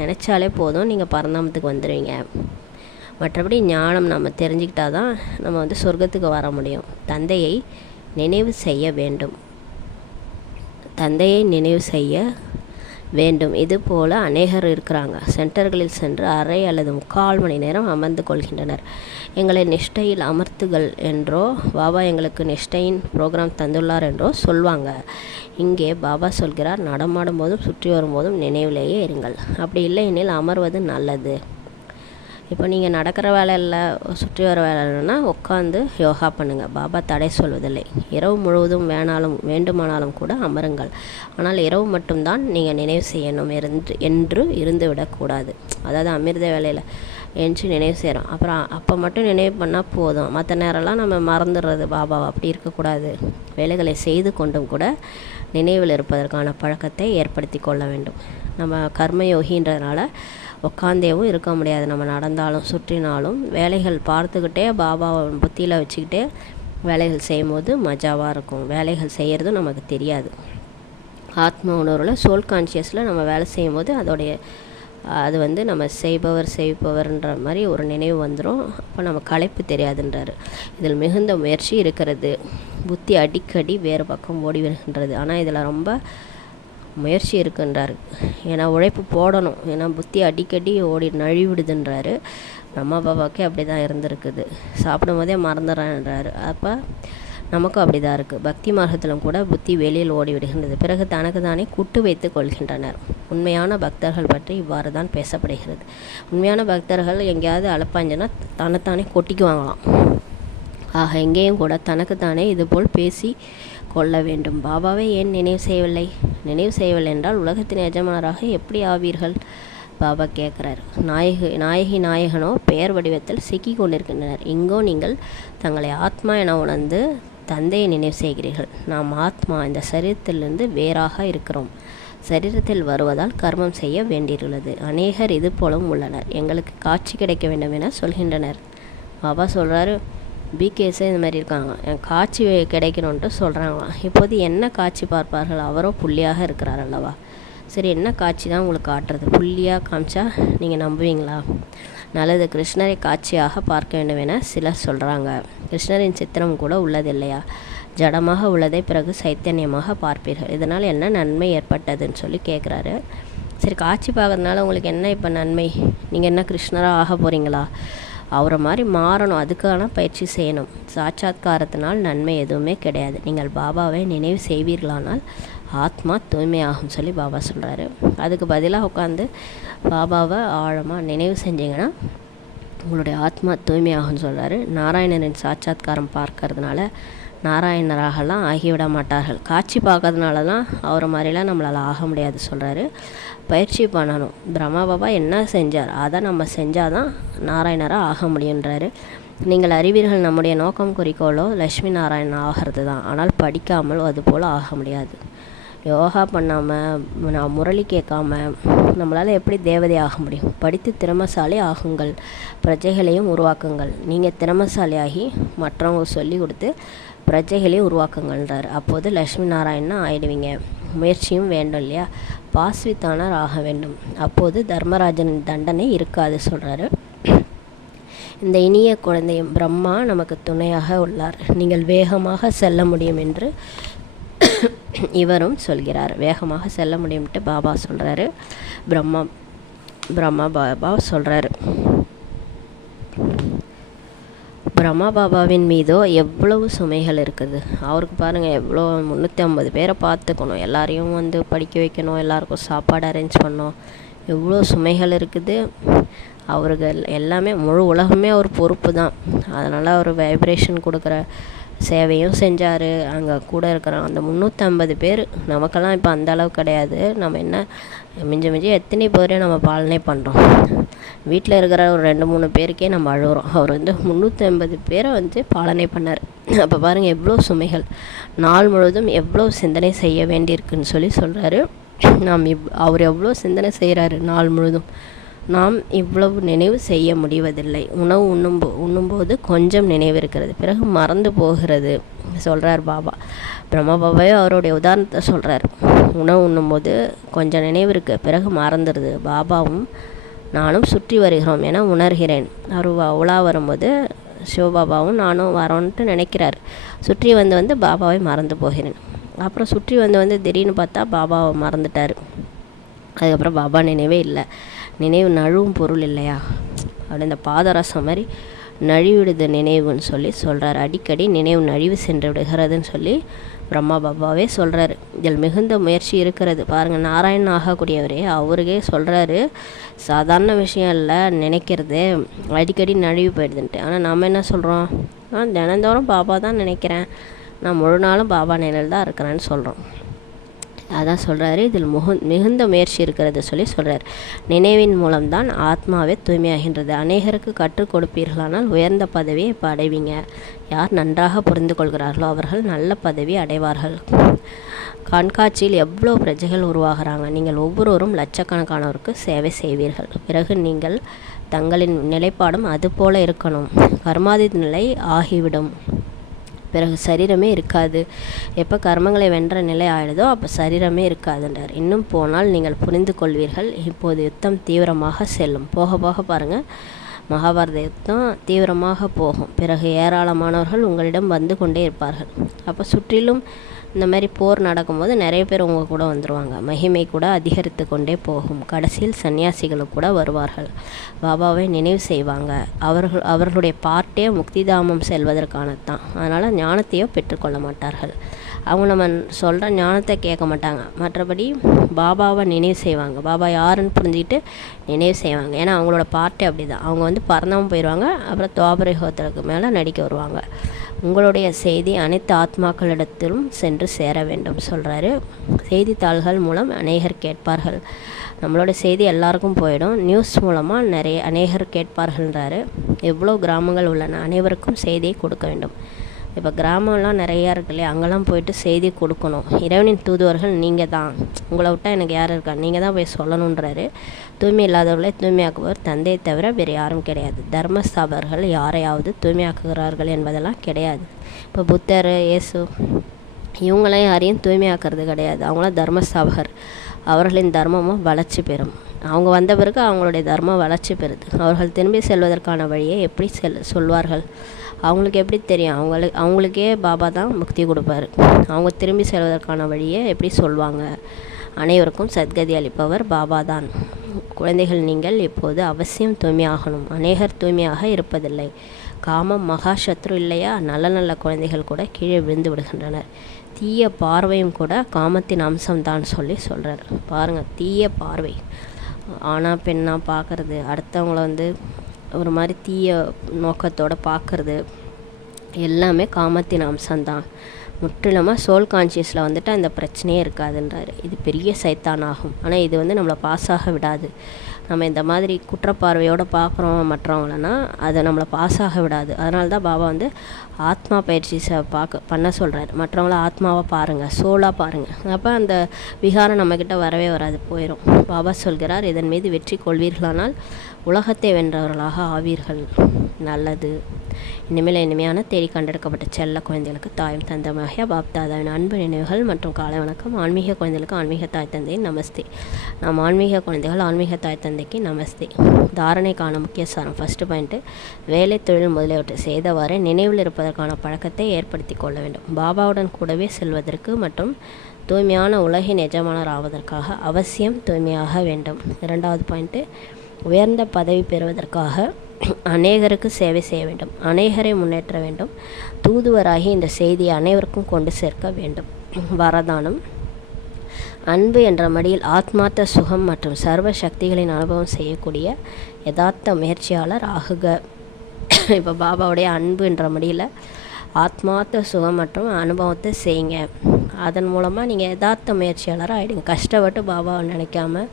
நினச்சாலே போதும், நீங்கள் பரந்தாமத்துக்கு வந்துடுவீங்க. மற்றபடி ஞானம் நம்ம தெரிஞ்சுக்கிட்டா தான் நம்ம சொர்க்கத்துக்கு வர முடியும். தந்தையை நினைவு செய்ய வேண்டும். இது போல் அநேகர் இருக்கிறாங்க. சென்டர்களில் சென்று அரை அல்லது 3/4 மணி நேரம் அமர்ந்து கொள்கின்றனர். எங்களை நிஷ்டையில் அமர்த்துகள் என்றோ, பாபா எங்களுக்கு நிஷ்டையின் ப்ரோக்ராம் தந்துள்ளார் என்றோ சொல்வாங்க. இங்கே பாபா சொல்கிறார், நடமாடும் போதும் சுற்றி வரும்போதும் நினைவிலேயே இருங்கள். அப்படி இல்லை எனில் அமர்வது நல்லது. இப்போ நீங்கள் நடக்கிற வேலை இல்லை, சுற்றி வர வேலை இல்லைன்னா உட்காந்து யோகா பண்ணுங்கள். பாபா தடை சொல்வதில்லை. இரவு முழுவதும் வேண்டுமானாலும் கூட அமருங்கள். ஆனால் இரவு மட்டும்தான் நீங்கள் நினைவு செய்யணும் என்று இருந்து விடக்கூடாது. அதாவது அமிர்த வேலையில் எழுந்து நினைவு செய்கிறோம், அப்புறம் அப்போ மட்டும் நினைவு பண்ணால் போதும், மற்ற நேரம்லாம் நம்ம மறந்துடுறது பாபாவை. அப்படி இருக்கக்கூடாது. வேலைகளை செய்து கொண்டும் கூட நினைவில் இருப்பதற்கான பழக்கத்தை ஏற்படுத்தி கொள்ள வேண்டும். நம்ம கர்மயோகின்றதுனால உட்காந்தேவும் இருக்க முடியாது. நம்ம நடந்தாலும் சுற்றினாலும் வேலைகள் பார்த்துக்கிட்டே பாபாவை புத்தியில் வச்சுக்கிட்டே வேலைகள் செய்யும்போது மஜாவாக இருக்கும். வேலைகள் செய்கிறதும் நமக்கு தெரியாது. ஆத்ம உணர்வில் சோல் கான்ஷியஸில் நம்ம வேலை செய்யும்போது அது நம்ம செய்பவர்ன்ற மாதிரி ஒரு நினைவு வந்துடும். அப்போ நம்ம களைப்பு தெரியாதுன்றாரு. இதில் மிகுந்த முயற்சி இருக்கிறது. புத்தி அடிக்கடி வேறு பக்கம் ஓடி வருகின்றது. ஆனால் இதில் ரொம்ப முயற்சி இருக்குன்றாரு. ஏன்னா உழைப்பு போடணும், ஏன்னா புத்தி அடிக்கடி ஓடி நழிவிடுதுன்றாரு. பிரம்மா பாபாவுக்கே அப்படி தான் இருந்திருக்குது, சாப்பிடும் போதே மறந்துடுறேன்றாரு. அப்போ நமக்கும் அப்படி தான் இருக்குது. பக்தி மார்க்கத்திலும் கூட புத்தி வெளியில் ஓடி விடுகின்றது, பிறகு தனக்கு தானே குட்டு வைத்து கொள்கின்றனர். உண்மையான பக்தர்கள் பற்றி இவ்வாறு தான் பேசப்படுகிறது. உண்மையான பக்தர்கள் எங்கேயாவது அலப்பாஞ்சுன்னா தன்னைத்தானே கொட்டிக்குவாங்களாம். ஆக எங்கேயும் கூட தனக்குத்தானே இதுபோல் பேசி கொள்ள வேண்டும். பாபாவை ஏன் நினைவு செய்யவில்லை? நினைவு செய்யவில்லை என்றால் உலகத்தின் எஜமானராக எப்படி ஆவீர்கள்? பாபா கேட்குறாரு. நாயகி நாயகனோ பெயர் வடிவத்தில் சிக்கி கொண்டிருக்கின்றனர். இங்கோ நீங்கள் தங்களை ஆத்மா என உணர்ந்து தந்தையை நினைவு செய்கிறீர்கள். நாம் ஆத்மா இந்த சரீரத்திலிருந்து வேறாக இருக்கிறோம். சரீரத்தில் வருவதால் கர்மம் செய்ய வேண்டியுள்ளது. அநேகர் இது போலவும் உள்ளனர். எங்களுக்கு காட்சி கிடைக்க வேண்டும் என சொல்கின்றனர். பாபா சொல்கிறாரு, பிகேஸே இந்த மாதிரி இருக்காங்க, என் காட்சி கிடைக்கணுன்ட்டு சொல்கிறாங்களாம். இப்போது என்ன காட்சி பார்ப்பார்கள்? அவரோ புள்ளியாக இருக்கிறார் அல்லவா? சரி, என்ன காட்சி தான் உங்களுக்கு காட்டுறது? புள்ளியாக காமிச்சா நீங்கள் நம்புவீங்களா? நல்லது, கிருஷ்ணரை காட்சியாக பார்க்க வேண்டும் என சிலர் சொல்கிறாங்க. கிருஷ்ணரின் சித்திரம் கூட உள்ளது இல்லையா? ஜடமாக உள்ளதை பிறகு சைத்தன்யமாக பார்ப்பீர்கள். இதனால் என்ன நன்மை ஏற்பட்டதுன்னு சொல்லி கேட்குறாரு. சரி, காட்சி பார்க்கறதுனால உங்களுக்கு என்ன இப்போ நன்மை? நீங்கள் என்ன கிருஷ்ணராக ஆக போகிறீங்களா? அவரை மாதிரி மாறணும், அதுக்கான பயிற்சி செய்யணும். சாட்சாத்காரத்தினால் நன்மை எதுவுமே கிடையாது. நீங்கள் பாபாவை நினைவு செய்வீர்களானால் ஆத்மா தூய்மையாகும் சொல்லி பாபா சொல்கிறாரு. அதுக்கு பதிலாக உட்காந்து பாபாவை ஆழமாக நினைவு செஞ்சிங்கன்னா உங்களுடைய ஆத்மா தூய்மையாகும்னு சொல்கிறாரு. நாராயணனின் சாட்சாத்காரம் பார்க்கறதுனால நாராயணராகலாம் ஆகிவிட மாட்டார்கள். காட்சி பார்க்கறதுனாலலாம் அவரை மாதிரிலாம் நம்மளால் ஆக முடியாது சொல்கிறாரு. பயிற்சி பண்ணணும். பிரம்மா பாபா என்ன செஞ்சார் அதை நம்ம செஞ்சால் தான் நாராயணராக ஆக முடியுன்றாரு. நீங்கள் அறிவீர்கள், நம்முடைய நோக்கம் குறிக்கோளோ லட்சுமி நாராயணன் ஆகிறது தான். ஆனால் படிக்காமல் அதுபோல் ஆக முடியாது. யோகா பண்ணாமல் நான் முரளி கேட்காம நம்மளால் எப்படி தேவதை ஆக முடியும்? படித்து திறமசாலி ஆகுங்கள், பிரஜைகளையும் உருவாக்குங்கள். நீங்கள் திறமசாலியாகி மற்றவங்க சொல்லி கொடுத்து பிரஜைகளையும் உருவாக்குங்கள்ன்றார். அப்போது லட்சுமி நாராயணன் ஆயிடுவீங்க. முயற்சியும் வேண்டும் இல்லையா? பாஸ்வித்தானர் ஆக வேண்டும். அப்போது தர்மராஜனின் தண்டனை இருக்காது சொல்கிறாரு. இந்த இனிய குழந்தையும் பிரம்மா நமக்கு துணையாக உள்ளார். நீங்கள் வேகமாக செல்ல முடியும் என்று இவரும் சொல்கிறார். வேகமாக செல்ல முடியும்ட்டு பாபா சொல்கிறாரு. பிரம்மா பாபா சொல்கிறாரு. பிரம்மா பாபாவின் மீதோ எவ்வளவு சுமைகள் இருக்குது. அவருக்கு பாருங்கள், எவ்வளோ 350 பேரை பார்த்துக்கணும், எல்லாரையும் வந்து படிக்க வைக்கணும், எல்லாருக்கும் சாப்பாடு அரேஞ்ச் பண்ணணும், எவ்வளோ சுமைகள் இருக்குது. அவருக்கு எல்லாமே முழு உலகமே அவர் பொறுப்பு தான். அதனால் அவர் வைப்ரேஷன் கொடுக்குற சேவையும் செஞ்சார். அங்கே கூட இருக்கிற அந்த 350 பேர் நமக்கெல்லாம் இப்போ அந்த அளவு கிடையாது. நம்ம என்ன மிஞ்சி எத்தனை பேரையும் நம்ம பாலனை பண்ணுறோம். வீட்டில் இருக்கிற ஒரு 2-3 பேருக்கே நம்ம அழுகிறோம். அவர் வந்து 350 பேரை வந்து பாலனை பண்ணார். அப்போ பாருங்கள் எவ்வளோ சுமைகள், நாள் முழுவதும் எவ்வளோ சிந்தனை செய்ய வேண்டியிருக்குன்னு சொல்லி சொல்கிறாரு. அவர் எவ்வளோ சிந்தனை செய்கிறாரு நாள் முழுதும். நாம் இவ்வளவு நினைவு செய்ய முடிவதில்லை. உணவு உண்ணும்போது கொஞ்சம் நினைவு இருக்கிறது, பிறகு மறந்து போகிறது சொல்கிறார் பாபா. பிரம்மா பாபாவே அவருடைய உதாரணத்தை சொல்கிறார். உணவு உண்ணும்போது கொஞ்சம் நினைவு இருக்குது, பிறகு மறந்துடுது. பாபாவும் நானும் சுற்றி வருகிறோம் என உணர்கிறேன். அவர் உலா வரும்போது சிவபாபாவும் நானும் வரோன்ட்டு நினைக்கிறார். சுற்றி வந்து பாபாவை மறந்து போகிறேன். அப்புறம் சுற்றி வந்து திடீர்னு பார்த்தா பாபாவை மறந்துட்டார். அதுக்கப்புறம் பாபா நினைவே இல்லை. நினைவு நழுவும் பொருள் இல்லையா? அப்படி இந்த பாதரசம் மாதிரி நழிவிடுது நினைவுன்னு சொல்லி சொல்கிறார். அடிக்கடி நினைவு நழிவு சென்று விடுகிறதுன்னு சொல்லி பிரம்மா பாபாவே சொல்கிறாரு. இதில் மிகுந்த முயற்சி இருக்கிறது. பாருங்கள், நாராயணன் ஆகக்கூடியவரே அவருக்கே சொல்கிறாரு, சாதாரண விஷயம் இல்லை நினைக்கிறது, அடிக்கடி நழுவி போயிடுதுன்ட்டு. ஆனால் நம்ம என்ன சொல்கிறோம்? நான் தினந்தோறும் பாபா தான் நினைக்கிறேன், நான் முழு நாளும் பாபா நிலையில் தான் இருக்கிறேன்னு சொல்கிறோம். அதான் சொல்கிறாரு, இதில் மிகுந்த முயற்சி இருக்கிறது சொல்லி சொல்கிறார். நினைவின் மூலம்தான் ஆத்மாவே தூய்மையாகின்றது. அநேகருக்கு கற்றுக் கொடுப்பீர்களானால் உயர்ந்த பதவியை இப்போ அடைவீங்க. யார் நன்றாக புரிந்து கொள்கிறார்களோ அவர்கள் நல்ல பதவி அடைவார்கள். கண்காட்சியில் எவ்வளோ பிரஜைகள் உருவாகிறாங்க. நீங்கள் ஒவ்வொருவரும் லட்சக்கணக்கானவருக்கு சேவை செய்வீர்கள். பிறகு நீங்கள் தங்களின் நிலைப்பாடும் அதுபோல இருக்கணும். கர்மாதி நிலை ஆகிவிடும். பிறகு சரீரமே இருக்காது. எப்போ கர்மங்களை வென்ற நிலை ஆகிடுதோ அப்போ சரீரமே இருக்காதுன்றார். இன்னும் போனால் நீங்கள் புரிந்து கொள்வீர்கள். இப்போது யுத்தம் தீவிரமாக செல்லும். போக போக பாருங்கள், மகாபாரத யுத்தம் தீவிரமாக போகும். பிறகு ஏராளமானவர்கள் உங்களிடம் வந்து கொண்டே இருப்பார்கள். அப்போ சுற்றிலும் இந்த மாதிரி போர் நடக்கும்போது நிறைய பேர் உங்கள் கூட வந்துடுவாங்க. மகிமை கூட அதிகரித்து கொண்டே போகும். கடைசியில் சன்னியாசிகளும் கூட வருவார்கள். பாபாவை நினைவு செய்வாங்க. அவர்களுடைய பாட்டே முக்திதாமம் செல்வதற்கானது தான். அதனால் ஞானத்தையோ பெற்றுக்கொள்ள மாட்டார்கள். அவங்க நம்ம சொல்கிற ஞானத்தை கேட்க மாட்டாங்க. மற்றபடி பாபாவை நினைவு செய்வாங்க. பாபா யாருன்னு புரிஞ்சுக்கிட்டு நினைவு செய்வாங்க. ஏன்னா அவங்களோட பாட்டே அப்படி தான். அவங்க வந்து பறந்தவங்க போயிடுவாங்க. அப்புறம் துவாபரயுகத்திற்கு மேலே நடிக்க வருவாங்க. உங்களுடைய செய்தி அனைத்து ஆத்மாக்களிடத்திலும் சென்று சேர வேண்டும் சொல்கிறாரு. செய்தித்தாள்கள் மூலம் அநேகர் கேட்பார்கள். நம்மளோட செய்தி எல்லாருக்கும் போயிடும். நியூஸ் மூலமாக அநேகர் கேட்பார்கள்ன்றாரு. எவ்வளோ கிராமங்கள் உள்ளன, அனைவருக்கும் செய்தியை கொடுக்க வேண்டும். இப்போ கிராமம்லாம் நிறையா இருக்கு இல்லையா, அங்கெல்லாம் போயிட்டு செய்தி கொடுக்கணும். இறைவனின் தூதுவர்கள் நீங்கள் தான். உங்களை விட்டால் எனக்கு யார் இருக்கா, நீங்கள் தான் போய் சொல்லணுன்றாரு. தூய்மை இல்லாதவர்களை தூய்மையாக்குபவர் தந்தையை தவிர வேறு யாரும் கிடையாது. தர்மஸ்தாபகர்கள் யாரையாவது தூய்மையாக்குகிறார்கள் என்பதெல்லாம் கிடையாது. இப்போ புத்தர், இயேசு இவங்களாம் யாரையும் தூய்மையாக்குறது கிடையாது. அவங்களாம் தர்மஸ்தாபகர். அவர்களின் தர்மமும் வளர்ச்சி பெறும். அவங்க வந்த பிறகு அவங்களுடைய தர்மம் வளர்ச்சி பெறுது. அவர்கள் திரும்பி செல்வதற்கான வழியை எப்படி சொல்வார்கள்? அவங்களுக்கு எப்படி தெரியும்? அவங்களுக்கே பாபா தான் முக்தி கொடுப்பாரு. அவங்க திரும்பி செல்வதற்கான வழியை எப்படி சொல்வாங்க? அனைவருக்கும் சத்கதி அளிப்பவர் பாபா தான். குழந்தைகள், நீங்கள் இப்போது அவசியம் தூய்மையாகணும். அநேகர் தூய்மையாக இருப்பதில்லை. காமம் மகா சத்ரு இல்லையா? நல்ல நல்ல குழந்தைகள் கூட கீழே விழுந்து விடுகின்றனர். தீய பார்வையும் கூட காமத்தின் அம்சம்தான் சொல்கிறார். பாருங்கள், தீய பார்வை, ஆனா பெண்ணா பார்க்குறது, அடுத்தவங்கள வந்து ஒரு மாதிரி தீய நோக்கத்தோடு பார்க்குறது எல்லாமே காமத்தின் அம்சம்தான். முற்றிலுமாக சோல் கான்ஷியஸில் வந்துட்டு அந்த பிரச்சனையே இருக்காதுன்றாரு. இது பெரிய சைத்தானாகும். ஆனால் இது வந்து நம்மளை பாஸாக விடாது. நம்ம இந்த மாதிரி குற்றப்பார்வையோடு பார்க்குறோம் மற்றவங்களனா அதை நம்மளை பாஸாக விடாது. அதனால தான் பாபா வந்து ஆத்மா பயிற்சி பண்ண சொல்கிறாரு. மற்றவங்கள ஆத்மாவை பாருங்கள், சோலாக பாருங்கள். அப்போ அந்த விகாரம் நம்மக்கிட்ட வரவே வராது, போயிடும். பாபா சொல்கிறார், இதன் மீது வெற்றி கொள்வீர்களானால் உலகத்தை வென்றவர்களாக ஆவீர்கள். நல்லது. இனிமையான தேடி கண்டெடுக்கப்பட்ட செல்ல குழந்தைகளுக்கு தாயும் தந்தமாகிய பாப்தாதாவின் அன்பு நினைவுகள் மற்றும் காலை வணக்கம். ஆன்மீக குழந்தைகளுக்கு ஆன்மீக தாய் தந்தையின் நமஸ்தே. நாம் ஆன்மீக குழந்தைகள் ஆன்மீக தாய் தந்தைக்கு நமஸ்தே. தாரணைக்கான முக்கிய சாரம். ஃபஸ்ட்டு பாயிண்ட்டு, வேலை தொழில் முதலியவற்றை செய்தவாறு நினைவில் இருப்பதற்கான பழக்கத்தை ஏற்படுத்தி கொள்ள வேண்டும். பாபாவுடன் கூடவே செல்வதற்கு மற்றும் தூய்மையான உலகின் எஜமானர் ஆவதற்காக அவசியம் தூய்மையாக வேண்டும். இரண்டாவது பாயிண்ட்டு, உயர்ந்த பதவி பெறுவதற்காக அநேகருக்கு சேவை செய்ய வேண்டும். அநேகரை முன்னேற்ற வேண்டும். தூதுவராகி இந்த செய்தியை அனைவருக்கும் கொண்டு சேர்க்க வேண்டும். வரதானம். அன்பு என்ற மடியில் ஆத்மார்த்த சுகம் மற்றும் சர்வ சக்திகளின் அனுபவம் செய்யக்கூடிய யதார்த்த முயற்சியாளர் ஆகுக. இப்போ பாபாவுடைய அன்பு என்ற மடியில் ஆத்மார்த்த சுகம் மற்றும் அனுபவத்தை செய்யுங்க. அதன் மூலமாக நீங்கள் யதார்த்த முயற்சியாளராக ஆகிடுங்க. கஷ்டப்பட்டு பாபாவை நினைக்காம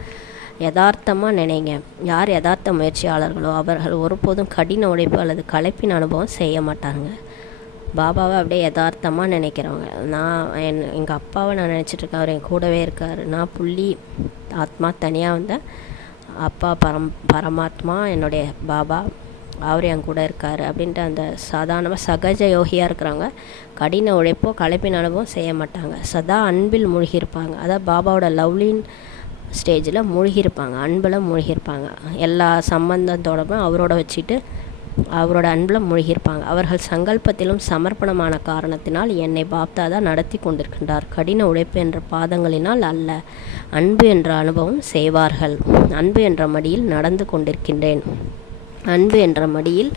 யதார்த்தமாக நினைங்க. யார் யதார்த்த முயற்சியாளர்களோ அவர்கள் ஒருபோதும் கடின உழைப்பு அல்லது களைப்பின் அனுபவம் செய்ய மாட்டாங்க. பாபாவை அப்படியே யதார்த்தமாக நினைக்கிறவங்க. எங்கள் அப்பாவை நான் நினச்சிட்ருக்கேன், அவர் என் கூடவே இருக்கார். நான் புள்ளி ஆத்மா தனியாக வந்தேன். அப்பா பரமாத்மா என்னுடைய பாபா, அவர் என் கூட இருக்கார் அப்படின்ட்டு அந்த சாதாரணமாக சகஜ யோகியாக இருக்கிறவங்க கடின உழைப்போ களைப்பின் அனுபவம் செய்ய மாட்டாங்க. சதா அன்பில் மூழ்கியிருப்பாங்க. அதாவது பாபாவோட லவ்லின் ஸ்டேஜில் மூழ்கியிருப்பாங்க, அன்பில் மூழ்கியிருப்பாங்க. எல்லா சம்பந்தத்தோடவும் அவரோட வச்சுட்டு அவரோட அன்பில் மூழ்கியிருப்பாங்க. அவர்கள் சங்கல்பத்திலும் சமர்ப்பணமான காரணத்தினால் என்னை பாப்தாதா நடத்தி கொண்டிருக்கின்றார். கடின உழைப்பு என்ற பாதங்களினால் அல்ல, அன்பு என்ற அனுபவம் செய்வார்கள். அன்பு என்ற மடியில் நடந்து கொண்டிருக்கின்றேன். அன்பு என்ற மடியில்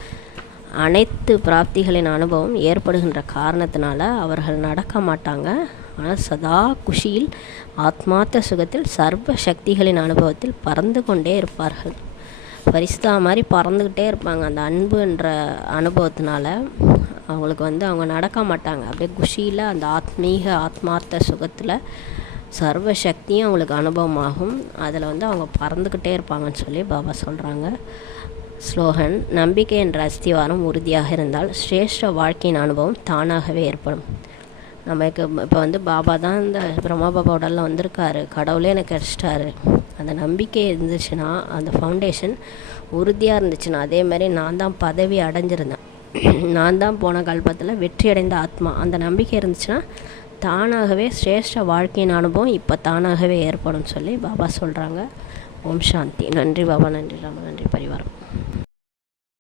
அனைத்து பிராப்திகளின் அனுபவம் ஏற்படுகின்ற காரணத்தினால அவர்கள் நடக்க மாட்டாங்க. ஆனால் சதா குஷியில் ஆத்மார்த்த சுகத்தில் சர்வ சக்திகளின் அனுபவத்தில் பறந்து கொண்டே இருப்பார்கள். பரிசுத்தா மாதிரி பறந்துக்கிட்டே இருப்பாங்க. அந்த அன்பு என்ற அனுபவத்தினால அவங்களுக்கு அவங்க நடக்க மாட்டாங்க. அப்படியே குஷியில் அந்த ஆத்மார்த்த சுகத்தில் சர்வ சக்தியும் அவங்களுக்கு அனுபவமாகும். அதில் அவங்க பறந்துக்கிட்டே இருப்பாங்கன்னு சொல்லி பாபா சொல்கிறாங்க. ஸ்லோகன். நம்பிக்கை என்ற அஸ்திவாரம் உறுதியாக இருந்தால் சிரேஷ்ட வாழ்க்கையின் அனுபவம் தானாகவே ஏற்படும். நமக்கு இப்போ பாபா தான் இந்த பிரம்மா பாபாவோடலாம் வந்திருக்காரு, கடவுளே எனக்கு கிடச்சிட்டாரு. அந்த நம்பிக்கை இருந்துச்சுன்னா, அந்த ஃபவுண்டேஷன் உறுதியாக இருந்துச்சுன்னா, அதே மாதிரி நான் தான் பதவி அடைஞ்சிருந்தேன், நான் தான் போன கல்பத்தில் வெற்றி அடைந்த ஆத்மா, அந்த நம்பிக்கை இருந்துச்சுன்னா தானாகவே சிரேஷ்ட வாழ்க்கையின் அனுபவம் இப்போ தானாகவே ஏற்படும் சொல்லி பாபா சொல்கிறாங்க. ஓம் சாந்தி. நன்றி பாபா, நன்றி ராமா, நன்றி பரிவாரம்.